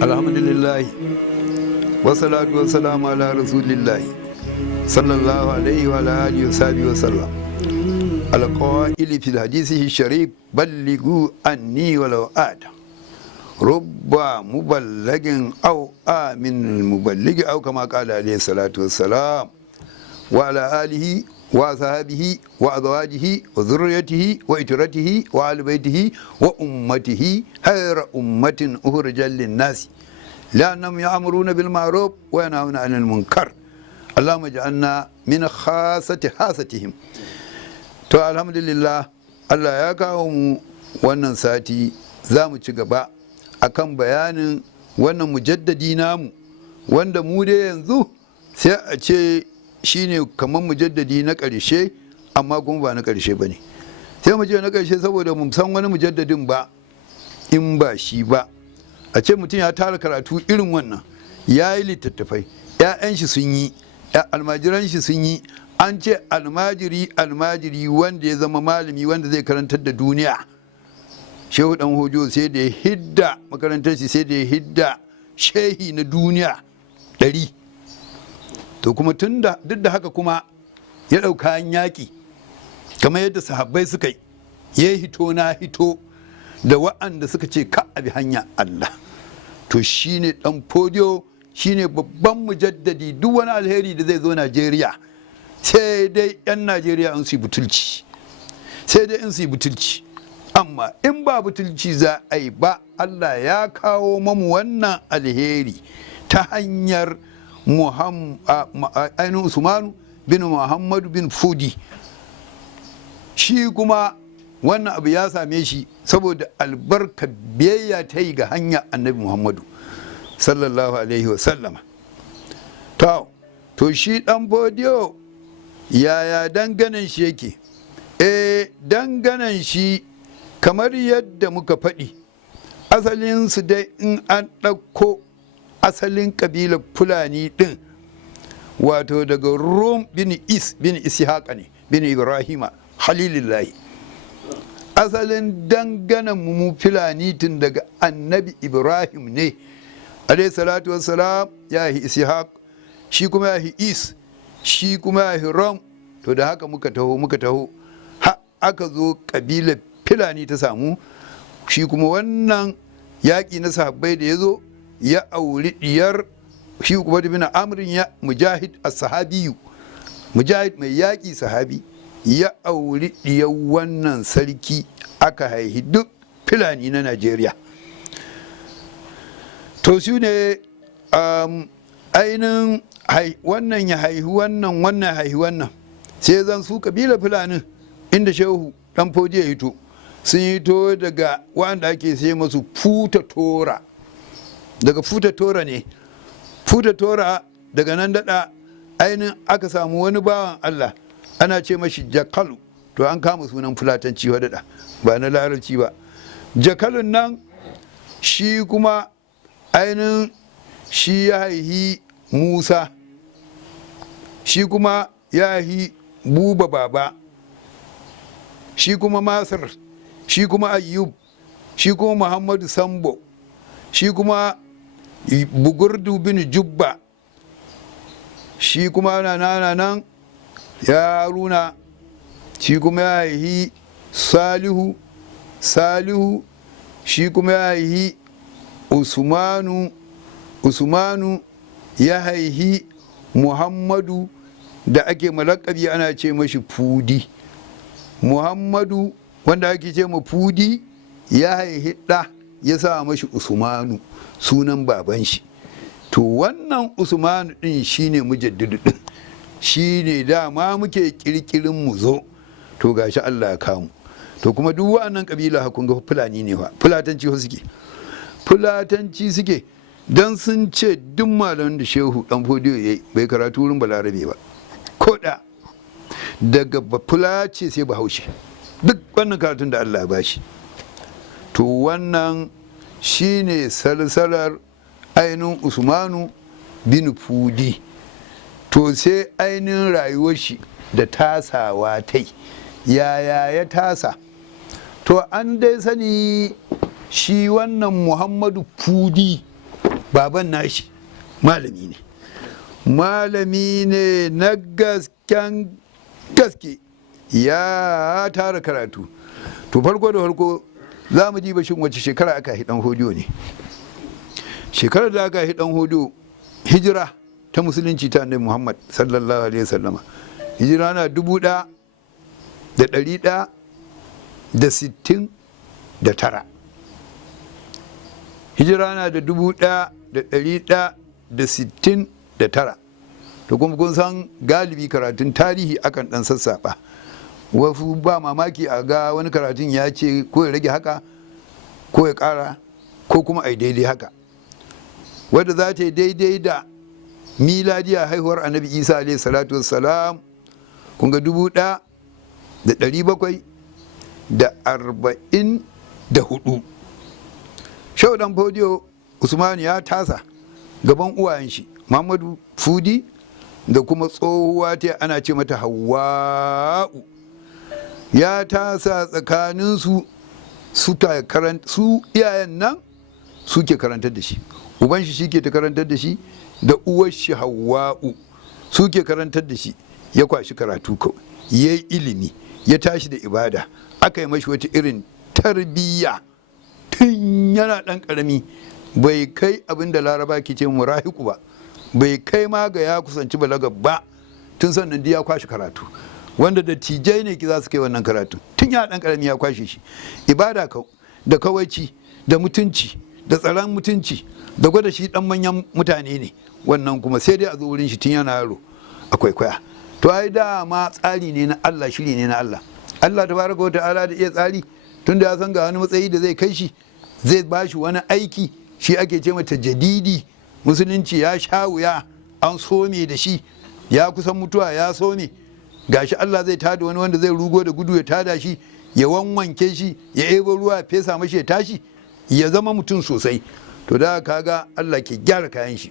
Alhamdulillahi wasalatu wasalamu ala rasulillahi sallallahu alaihi wa alihi wa sahbihi wa sallam alqaili fil hadisihi sharif ballighu anni walau ada rubba muballagin aw amin muballigi aw kama qala alaihi salatu wassalam wa ala alihi wa sahabihi wa azwajihi wa zurriyatihi wa itratihi wa ahli baitihi wa ummatihi khayra ummatin ukhrijat lin-nas la'annahum ya'muruna bil ma'ruf wa yanhauna 'anil munkar Allahumma ij'alna min khassati hasatihim. To alhamdulillah, Allah ya kawo mu wannan sati, za mu ci gaba akan bayanin wannan mujaddadi namu, wanda mu dai yanzu sai a ce shine kamar mujaddadi na ƙarshe, amma kuma ba na ƙarshe ba ne. Sai mu ce na ƙarshe saboda mu san wani mujaddadin ba in ba shi ba. A ce mutum ya tara karatu irin wannan, ya yi littattafai, 'ya'yan shi sun yi, almajiran shi sun yi. An ce almajiri wanda ya zama malami wanda zai karantar da duniya. Shehu dan hojo sai da ya hidda makarantar shi, sai da ya hidda shehi na duniya 100. To kuma duk da haka kuma ya ɗauka kayan yaƙi kamar yadda sahabbai suka yi, ya hito na hito da wa'anda suka ce ka abi hanya Allah. To shine dan fodiyo, shine babban mujaddadi. Duk wani alheri da zai zo Najeriya sai dai 'yan Najeriya in su yi butulci, sai dai in su yi butulci. Amma in ba butulci za a yi ba, Allah ya kawo mamu wannan alheri ta hanyar ainihin Usmanu bin Muhammadu bin Fudi. Shi kuma wannan abu ya same shi saboda albarka biyayya ta yi ga hanya annabi Muhammadu sallallahu alaihi wasallama. To shi dan fodiyo yaya danganan shi yake? Danganan shi kamar yadda muka faɗi, asalinsu dai in an ɗauko asalin ƙabilar Fulani ɗin, wato daga Rum bin Ishaqa ne, bin Ibrahima Halilullahi. Asalin danganan mu Fulani tun daga annabi Ibrahim ne, alayhi salatu wassalam. Ya yi Ishaq, shi kuma ya yi Is, shi kuma ya yi Ram. To da haka muka taho ha aka zo ƙabilar Fulani ta samu. Shi kuma wannan yaƙi na sahabbai da ya zo, ya auri diyar shi kuma bin amrin, ya Mujahid as-sahabiyu, Mujahid mai yaƙi sahabi, ya auri diyar wannan sarki, aka haihi duk Fulani na Najeriya. To su ne ainihin wannan ya haihi wannan ya haihi wannan, sai zan su kabila Fulani inda Shehu dan Fodiyo ya hito, sun hito daga wanda ake sai masu Futa Tora. Daga Futa Tora ne, Futa Tora daga nan daɗa ainihin aka samu wani bawan Allah ana ce mashi Jakalu. To an kama sunan Fulatanci wadada, ba na Larabci ba. Jakalun nan shi kuma ainihin shi ya haihi Musa, shi kuma ya haihi Buba Baba, shi kuma Masar, shi kuma Ayyub, shi kuma Muhammadu Sambo, shi kuma Bugurdu bin Jubba, shi kuma nan ya Haruna, shi kuma ya haihi Salihu, shi kuma ya haihi Usmanu ya haihi Muhammadu da ake malakabi ana ce mashi Fudi. Muhammadu wanda ake ce ma Fudi ya haihi ɗa, ya sa mashi Usmanu sunan baban shi. To wannan Usmanu ɗin shine mujaddidu ɗin, shine dama muke kirkirin mu zo. To gashi Allah ya kamu. To kuma duk wa'annan kabila hakun ga Fulani ne fa, Fulatanci suke, dan sun ce duk malamin da Shehu dan Fodiyo yayi bai karatu wurin Balarabe ba, ko da daga Fulace sai Bahaushe, duk wannan karatun da Allah ya bashi. To wannan shine salsalar ainihin Usmanu bin Fudi. To sai ainihin rayuwar shi da tasawa tai, yaya ya tasa? To an dai sani shi wannan Muhammadu Fudi baban nashi malami ne na gasken gaske, ya tara karatu. To farko da farko za mu ji bashin wace shekara aka hidan hodiyo ne. Shekarar da aka hidan hodiyo hijira ta musulunci ta annabi Muhammad sallallahu alaihi wasallama, hijira na 1169, hijira na da 1169. To kuma kun san galibi karatun tarihi akan dan sassaɓa, wasu ba mamaki a ga wani karatun ya ce ko ya rage haka ko ya ƙara ko kuma a yi daidai haka, wadda za ta yi daidai da miladiya haihuwar annabi Isa alaihi salatu wassalam, kun ga 1744. Shehu Dan Fodiyo Usman ya tasa gaban uwayen shi Muhammadu Fudi da kuma tsohuwa ta ana ce mata Hawwa'u, ya tasa tsakaninsu su iyayen nan suke karantar da shi, uban shi ke ta karantar da shi da uwar shi Hawwa'u suke karantar da shi. Ya kwashi karatu kawai, ya yi ilimi, ya tashi da ibada, aka yi mashi wata irin tarbiyya tun yana ɗan ƙarami. Bai kai abin da Laraba ke ce murahiku ba, bai kai ma ga ya kusanci balaga ba, tun sannan ya kwashi karatu, wanda da tijai ne ki za su kai wannan karatu. Tun yana ɗan ƙarami ya kwashe shi, ibada da kawaici da mutunci da tsaron mutunci da gwada shi ɗan manyan mutane ne. Wannan kuma sai dai a zo wurin shi tun yana yaro a kwaikwaya. To ai dama tsari ne na Allah, shiri ne na Allah. Allah tabaraka wa ta'ala da iya tsari, tunda ya san ga wani matsayi da zai kai shi, zai ba shi wani aiki, shi ake ce mata jadidi. Musulunci ya sha wuya, an some da shi, ya kusan mutuwa ya some. Gashi Allah zai tada wani wanda zai rugo da gudu ya tada shi, ya wanwanke shi, ya ebo ruwa ya fesa mashi ya tashi, ya zama mutum sosai. To da kaga Allah ke gyara kayan shi.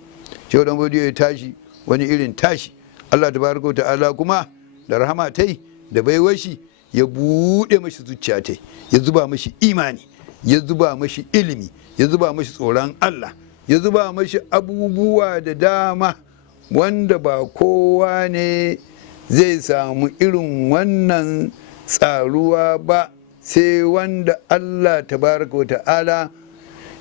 Shehu Dan Fodiyo ya tashi wani irin tashi. Allah tabaraka wa ta'ala kuma da rahama tai da baiwar shi ya buɗe mashi zuciya tai, ya zuba mashi imani, ya zuba mashi ilimi, ya zuba mashi tsoron Allah, ya zuba mashi abubuwa da dama wanda ba kowa ne zai samu irin wannan tsaruwa ba sai wanda Allah tabaraka wa ta'ala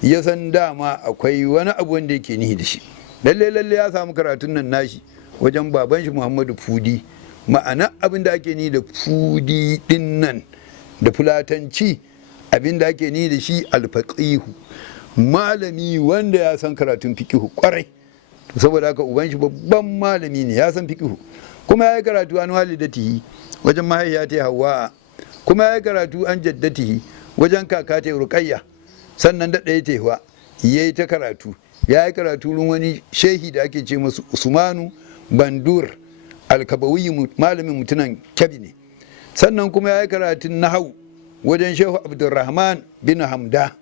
ya san dama akwai wani abu wanda yake nihi da shi. Lalle ya samu karatun nan nashi wajen baban shi Muhammadu Fudi. Ma'ana abin da ake ni da Fudi din nan da fulatanci, abin da ake ni da shi alfaqihu, malami wanda ya san karatun fiqihu kwarai. Saboda haka uban shi babban malami ne, ya san fiqihu, kuma ya yi karatu an walidatihi wajen mahaifiya ta Hawwa, kuma ya yi karatu an jaddatihi wajen kaka ta Ruqayya, sannan da ɗaya tewa ya yi ta karatu. Ya yi karatu wurin wani shehi da ake ce masu Usmanu Bandur Alkabawi, malamin mutunan Kebbi ne. Sannan kuma ya yi karatun nahau wajen Shehu Abdulrahman bin Hamda.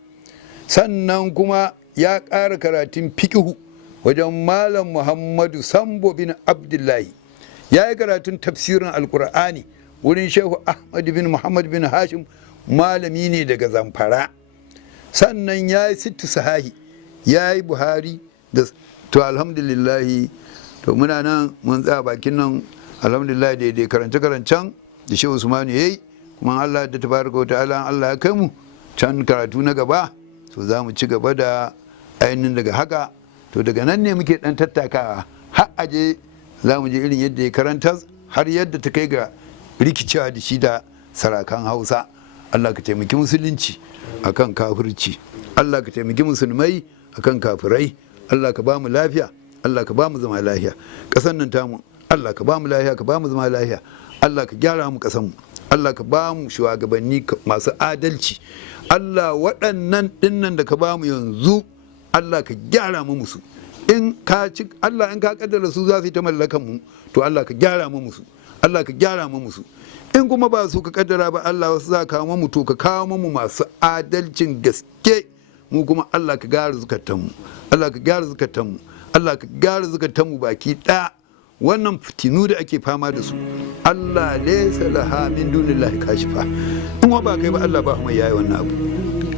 Sannan kuma ya ƙara karatun fiƙihu wajen Malam Muhammadu Sambo bin Abdullahi. Ya yi karatun tafsirin Alƙur'ani wurin Shehu Ahmad bin Muhammad bin Hashim, malami ne daga Zamfara. Sannan ya yi sittu sahahi, ya yi Buhari da to alhamdulillahi. To muna nan mun tsaya bakin nan, alhamdulillah, daidai karance-karancen da Shehu Usmanu ya yi, kuma Allah da tabaraka wa ta'ala Allah ya kai mu can karatu na gaba, to za mu ci gaba da ainihin daga haka. To daga nan ne muke dan tattakawa har aje za mu je irin yadda ya karanta, har yadda ta kai ga rikicewa da shi da sarakan Hausa. Allah ka taimaki musulunci akan kafirci, Allah ka taimaki musulmai akan kafirai. Allah ka ba mu lafiya, Allah ka ba mu zama lafiya. Ƙasar nan tamu Allah ka ba mu lafiya, ka ba mu zama lafiya. Allah ka gyara mu ƙasar mu, Allah ka ba mu shugabanni masu adalci. Allah waɗannan ɗinnan da ka ba mu yanzu, Allah ka gyara mu musu. In ka kaddara su za su yi ta mallakan mu, to Allah ka gyara mu musu, Allah ka gyara mu musu. In kuma ba su ka kaddara ba, Allah wasu za ka kawo mu, to ka kawo mu masu adalcin gaske. Mu kuma Allah ka gyara zukatanmu, Allah ka gyara zukatanmu, Allah ka gyara zukatanmu baki ɗaya. Wannan fitinu da ake fama da su, Allah laysa laha min dunillahi kashifa. In wa ba kai ba, Allah ba mai yayi wannan abu.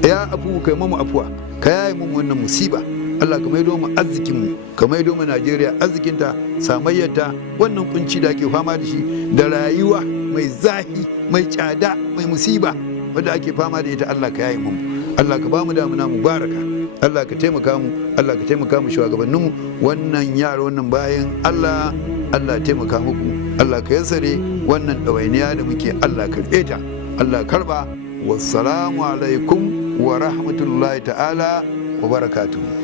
ya afu kai mu afuwa, ka yaye mu wannan musiba. Allah ka maido mu arzikin mu, ka maido mu Najeriya arzikinta, samayyarta, wannan kunci da ake fama da shi, da rayuwa mai zahi, mai tsada, mai musiba wanda ake fama da ita. Allah ka yaye mu, Allah ka ba mu damuna mubaraka, Allah ka taimaka mu, Allah ka taimaka mu shugabannin mu, wannan yara wannan bayan Allah, Allah taimaka muku, Allah ka yassare wannan ɗawainiya da muke, Allah karɓe ta, Allah karɓa. Wassalamu alaikum wa rahmatullahi ta'ala wa barakatuhu.